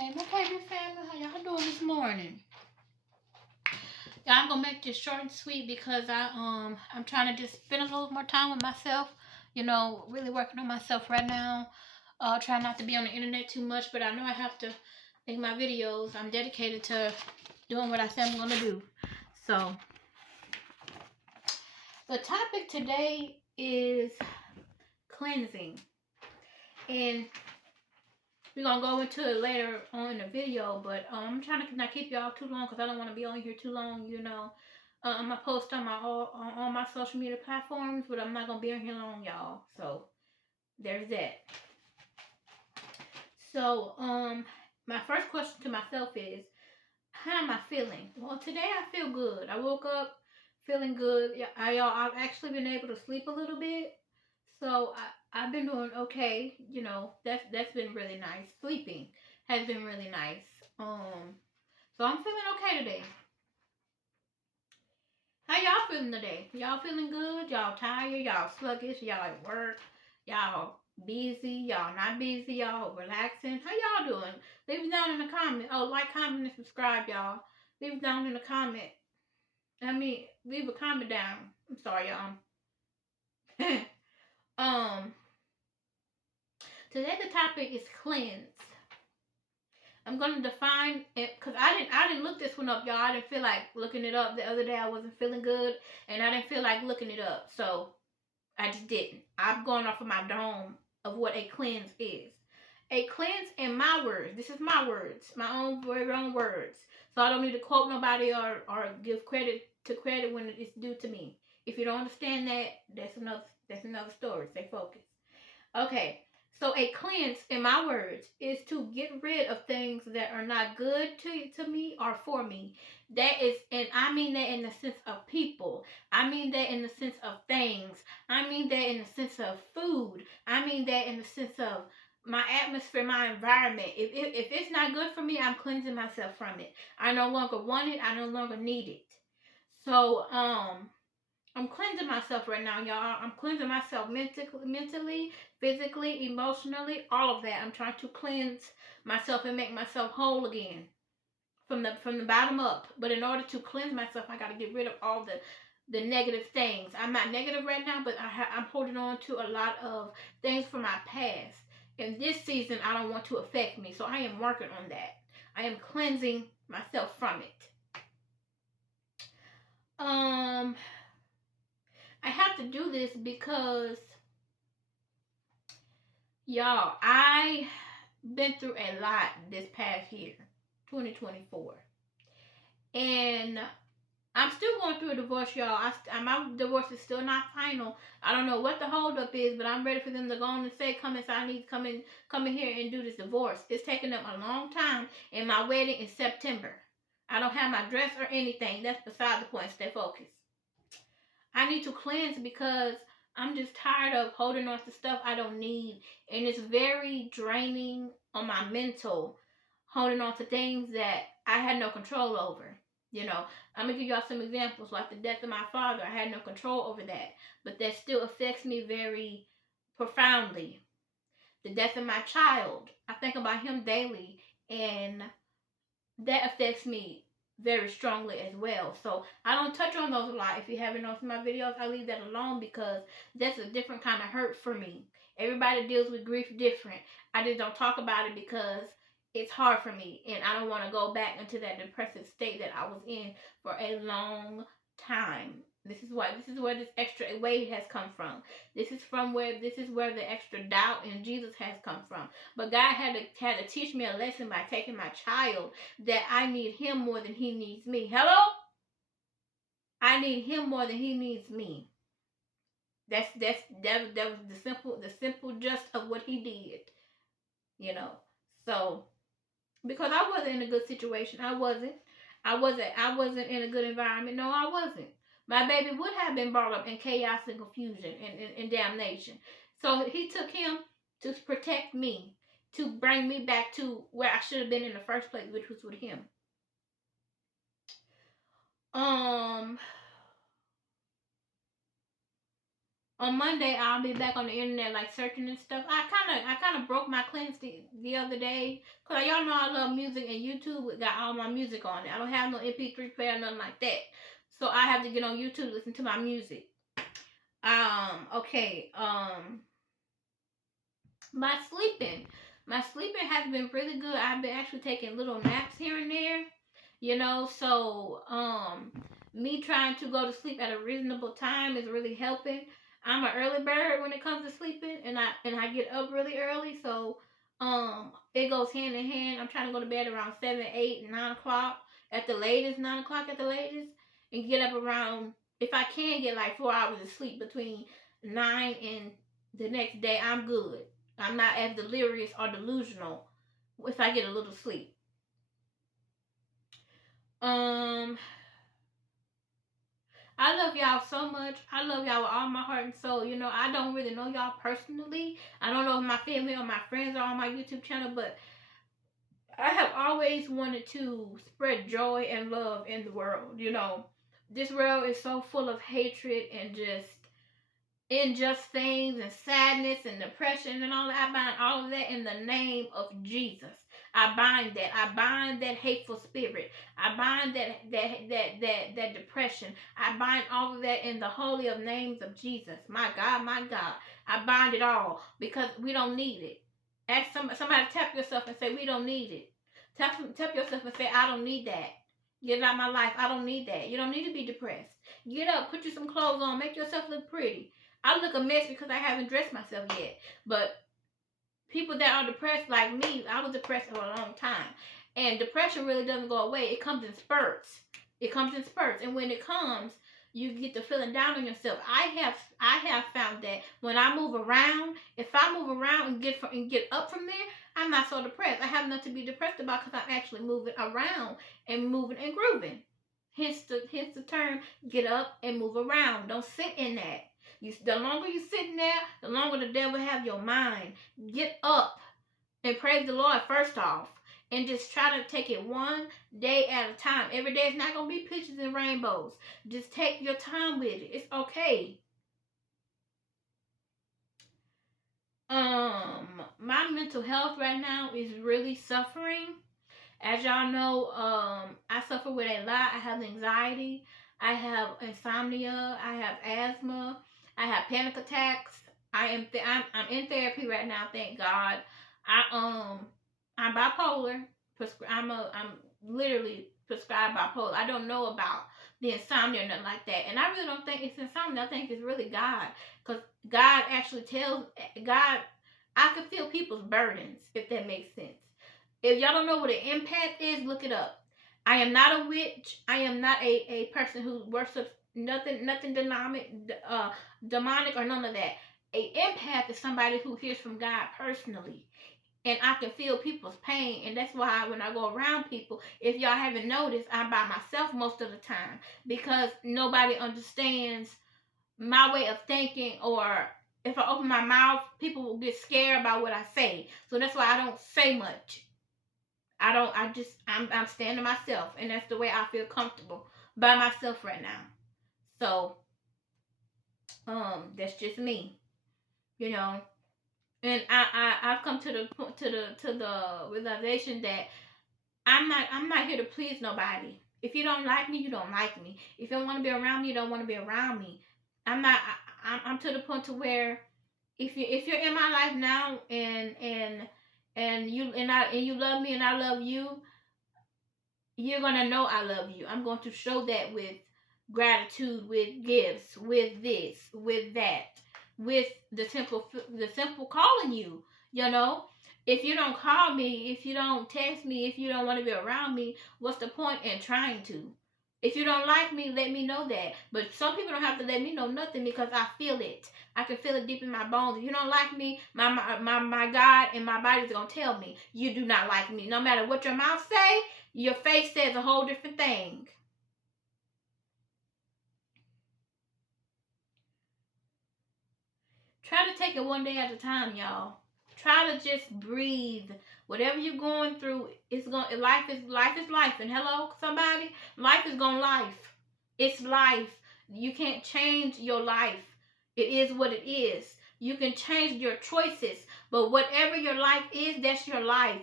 Hey, my favorite family, how y'all doing this morning? Yeah, I'm gonna make this short and sweet because I'm trying to just spend a little more time with myself. You know, really working on myself right now. Trying not to be on the internet too much, but I know I have to make my videos. I'm dedicated to doing what I say I'm gonna do. So the topic today is cleansing, and we're gonna go into it later on in the video, but I'm trying to not keep y'all too long because I don't want to be on here too long. You know, I'm gonna post on all my social media platforms, but I'm not gonna be on here long, y'all. So there's that. So my first question to myself is, how am I feeling? Well, today I feel good. I woke up feeling good. Yeah, I've actually been able to sleep a little bit, so I've been doing okay. You know, that's been really nice. Sleeping has been really nice. So I'm feeling okay today. How y'all feeling today? Y'all feeling good? Y'all tired? Y'all sluggish? Y'all at work? Y'all busy? Y'all not busy? Y'all relaxing? How y'all doing? Leave it down in the comment. Oh, like, comment, and subscribe, y'all. Leave it down in the comment. Leave a comment down. I'm sorry, y'all. um, Today the topic is cleanse. I'm gonna define it because I didn't look this one up, y'all. I didn't feel like looking it up the other day. I wasn't feeling good, and I didn't feel like looking it up, so I just didn't. I'm going off of my dome of what a cleanse is. A cleanse, in my words, this is my words, my own very own words. So I don't need to quote nobody or give credit to credit when it's due to me. If you don't understand that, that's another story. Stay focused. Okay. So a cleanse, in my words, is to get rid of things that are not good to me or for me. That is, and I mean that in the sense of people. I mean that in the sense of things. I mean that in the sense of food. I mean that in the sense of my atmosphere, my environment. If it's not good for me, I'm cleansing myself from it. I no longer want it. I no longer need it. So I'm cleansing myself right now, y'all. I'm cleansing myself mentally, physically, emotionally, all of that. I'm trying to cleanse myself and make myself whole again from the bottom up. But in order to cleanse myself, I got to get rid of all the negative things. I'm not negative right now, but I'm holding on to a lot of things from my past. In this season, I don't want to affect me, so I am working on that. I am cleansing myself from it. I have to do this because, y'all, I been through a lot this past year, 2024. And I'm still going through a divorce, y'all. My divorce is still not final. I don't know what the holdup is, but I'm ready for them to go on and say, I need to come in here and do this divorce. It's taking them a long time, and my wedding is September. I don't have my dress or anything. That's beside the point. Stay focused. I need to cleanse because I'm just tired of holding on to stuff I don't need. And it's very draining on my mental, holding on to things that I had no control over. You know, I'm going to give y'all some examples like the death of my father. I had no control over that. But that still affects me very profoundly. The death of my child. I think about him daily. And that affects me very strongly as well. So I don't touch on those a lot. If you haven't noticed my videos, I leave that alone because that's a different kind of hurt for me. Everybody deals with grief different. I just don't talk about it because it's hard for me and I don't want to go back into that depressive state that I was in for a long time. This is where this extra weight has come from. This is where the extra doubt in Jesus has come from. But God had to teach me a lesson by taking my child that I need him more than he needs me. Hello? I need him more than he needs me. That was the simple gist of what he did. You know. So because I wasn't in a good situation. I wasn't in a good environment. No, I wasn't. My baby would have been brought up in chaos and confusion and damnation. So he took him to protect me, to bring me back to where I should have been in the first place, which was with him. Um on Monday I'll be back on the internet like searching and stuff. I kind of broke my cleanse the other day because y'all know I love music and YouTube got all my music on it. I don't have no MP3 player, nothing like that. So I have to get on YouTube to listen to my music. Okay. My sleeping. My sleeping has been really good. I've been actually taking little naps here and there. So me trying to go to sleep at a reasonable time is really helping. I'm an early bird when it comes to sleeping, and I get up really early, so it goes hand in hand. I'm trying to go to bed around 7, 8, 9 o'clock at the latest, 9 o'clock at the latest, and get up around, if I can get like 4 hours of sleep between 9 and the next day, I'm good. I'm not as delirious or delusional if I get a little sleep. I love y'all so much. I love y'all with all my heart and soul. I don't really know y'all personally. I don't know if my family or my friends are on my YouTube channel, but I have always wanted to spread joy and love in the world. This world is so full of hatred and just unjust things and sadness and depression and all that. I bind all of that in the name of Jesus. I bind that. I bind that hateful spirit. I bind that depression. I bind all of that in the holy of names of Jesus. My God, my God. I bind it all because we don't need it. Ask somebody, tap yourself and say, we don't need it. Tap yourself and say, I don't need that. Get out of my life. I don't need that. You don't need to be depressed. Get up, put you some clothes on, make yourself look pretty. I look a mess because I haven't dressed myself yet. But people that are depressed like me, I was depressed for a long time. And depression really doesn't go away. It comes in spurts. And when it comes, you get to feeling down on yourself. I have found that when I move around, if I move around and get up from there, I'm not so depressed. I have nothing to be depressed about because I'm actually moving around and moving and grooving. Hence the term, get up and move around. Don't sit in that. The longer you sitting there, the longer the devil have your mind. Get up and praise the Lord first off. And just try to take it one day at a time. Every day is not going to be pictures and rainbows. Just take your time with it. It's okay. My mental health right now is really suffering. As y'all know, I suffer with a lot. I have anxiety. I have insomnia. I have asthma. I have panic attacks. I'm in therapy right now. Thank God. I'm bipolar. I'm literally prescribed bipolar. I don't know about the insomnia or nothing like that, and I really don't think it's insomnia. I think it's really God, because God actually tells God. I can feel people's burdens, if that makes sense. If y'all don't know what an empath is, look it up. I am not a witch. I am not a person who worships nothing demonic or none of that. A empath is somebody who hears from God personally. And I can feel people's pain. And that's why when I go around people, if y'all haven't noticed, I'm by myself most of the time. Because nobody understands my way of thinking, or if I open my mouth, people will get scared about what I say. So that's why I don't say much. I'm standing myself, and that's the way I feel comfortable by myself right now. So, that's just me, and I've come to the realization that I'm not here to please nobody. If you don't like me, you don't like me. If you don't want to be around me, you don't want to be around me. I'm to the point to where if you're in my life now, and you love me and I love you, you're gonna know I love you. I'm going to show that with gratitude, with gifts, with this, with that, with the simple calling you. If you don't call me, if you don't text me, if you don't want to be around me, what's the point in trying to? If you don't like me, let me know that. But some people don't have to let me know nothing, because I feel it. I can feel it deep in my bones. If you don't like me, my God and my body is going to tell me you do not like me. No matter what your mouth say, your face says a whole different thing. Try to take it one day at a time, y'all. Try to just breathe. Whatever you're going through, life is life. And hello, somebody, life is gonna life. It's life. You can't change your life. It is what it is. You can change your choices, but whatever your life is, that's your life.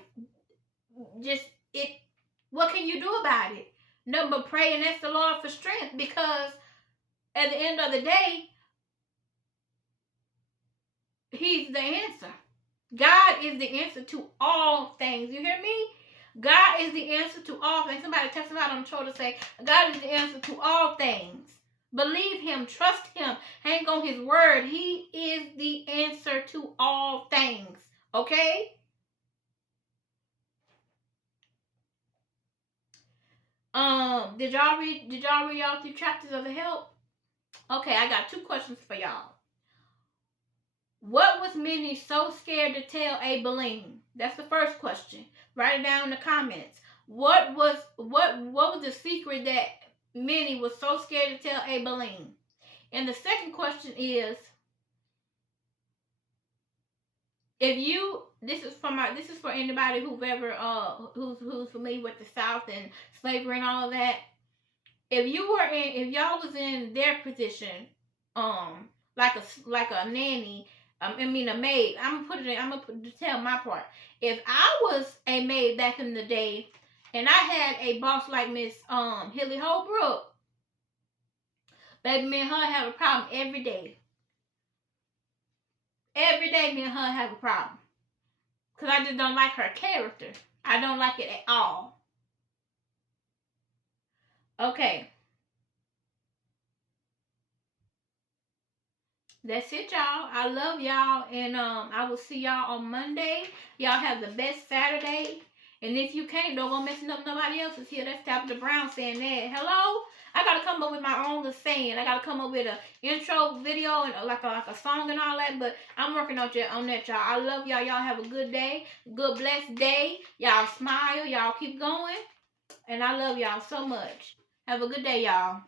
Just it. What can you do about it? Nothing but pray and ask the Lord for strength, because at the end of the day, He's the answer. God is the answer to all things. You hear me? God is the answer to all things. Somebody text me out on the shoulder say, God is the answer to all things. Believe Him. Trust Him. Hang on His word. He is the answer to all things. Okay? Did y'all read all 3 chapters of the Help? Okay, I got 2 questions for y'all. What was Minnie so scared to tell Abilene? That's the first question. Write it down in the comments. What was the secret that Minnie was so scared to tell Abilene? And the second question is, if you this is for anybody who've ever who's familiar with the South and slavery and all of that. If y'all was in their position, like a nanny, I mean a maid. I'm gonna tell my part. If I was a maid back in the day, and I had a boss like Miss Hilly Holbrook, baby, me and her have a problem every day. Every day, me and her have a problem, cause I just don't like her character. I don't like it at all. Okay. That's it, y'all. I love y'all, and I will see y'all on Monday. Y'all have the best Saturday. And if you can't, don't go messing up nobody else's here. That's Tabitha Brown saying that. Hello? I gotta come up with my own little saying. I gotta come up with an intro video and like a song and all that. But I'm working on that, y'all. I love y'all. Y'all have a good day, good blessed day. Y'all smile. Y'all keep going. And I love y'all so much. Have a good day, y'all.